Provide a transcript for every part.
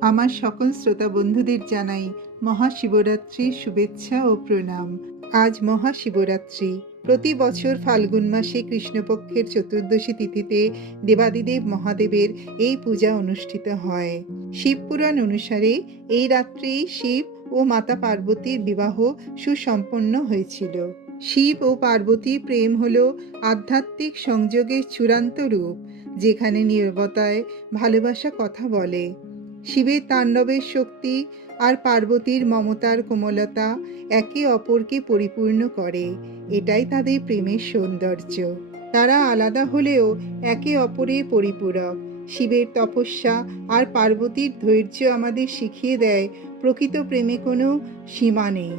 আমার সকল শ্রোতা বন্ধুদের জানাই মহাশিবরাত্রির শুভেচ্ছা ও প্রণাম। আজ মহাশিবরাত্রি। প্রতি বছর ফাল্গুন মাসে কৃষ্ণপক্ষের চতুর্দশী তিথিতে দেবাদিদেব মহাদেবের এই পূজা অনুষ্ঠিত হয়। শিবপুরাণ অনুসারে এই রাত্রি শিব ও মাতা পার্বতীর বিবাহ সুসম্পন্ন হয়েছিল। শিব ও পার্বতী প্রেম হল আধ্যাত্মিক সংযোগের চূড়ান্ত রূপ, যেখানে নিরবতায় ভালোবাসা কথা বলে। শিবের তাণ্ডবের শক্তি আর পার্বতীর মমতার কোমলতা একে অপরকে পরিপূর্ণ করে। এটাই তাদের প্রেমের সৌন্দর্য। তারা আলাদা হলেও একে অপরে পরিপূরক। শিবের তপস্যা আর পার্বতীর ধৈর্য আমাদের শিখিয়ে দেয়, প্রকৃত প্রেমে কোনো সীমা নেই।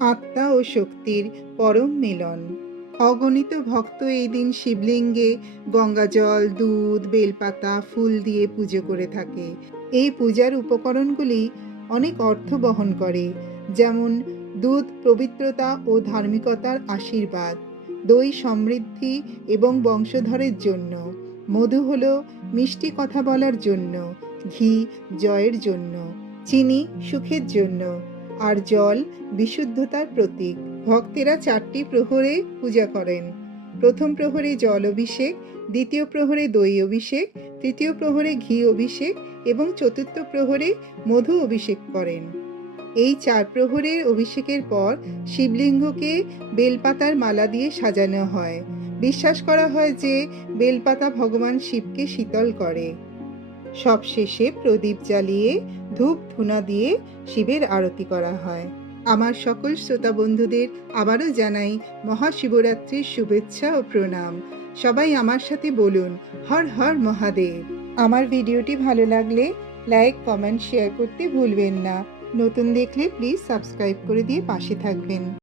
আত্মা ও শক্তির পরম মিলন। অগণিত ভক্ত এই দিন শিবলিঙ্গে গঙ্গাজল দুধ, বেলপাতা, ফুল দিয়ে পুজো করে থাকে। এই পূজার উপকরণগুলি অনেক অর্থ বহন করে, যেমন দুধ পবিত্রতা ও ধার্মিকতার আশীর্বাদ, দই সমৃদ্ধি এবং বংশধরের জন্য, মধু হল মিষ্টি কথা বলার জন্য, ঘি জয়ের জন্য, চিনি সুখের জন্য, আর জল বিশুদ্ধতার প্রতীক। ভক্তেরা চারটি প্রহরে পূজা করেন। প্রথম প্রহরে জল অভিষেক, দ্বিতীয় প্রহরে দই অভিষেক, তৃতীয় প্রহরে ঘি অভিষেক এবং চতুর্থ প্রহরে মধু অভিষেক করেন। এই চার প্রহরের অভিষেকের পর শিবলিঙ্গকে বেলপাতার মালা দিয়ে সাজানো হয়। বিশ্বাস করা হয় যে বেলপাতা ভগবান শিবকে শীতল করে। সবশেষে প্রদীপ জ্বালিয়ে ধূপ ধুনা দিয়ে শিবের আরতি করা হয়। আমার সকল শ্রোতা বন্ধুদের আবারও জানাই মহাশিবরাত্রির শুভেচ্ছা ও প্রণাম। সবাই আমার সাথে বলুন, হর হর মহাদেব। আমার ভিডিওটি ভালো লাগলে লাইক, কমেন্ট, শেয়ার করতে ভুলবেন না। নতুন দেখলে প্লিজ সাবস্ক্রাইব করে দিয়ে পাশে থাকবেন।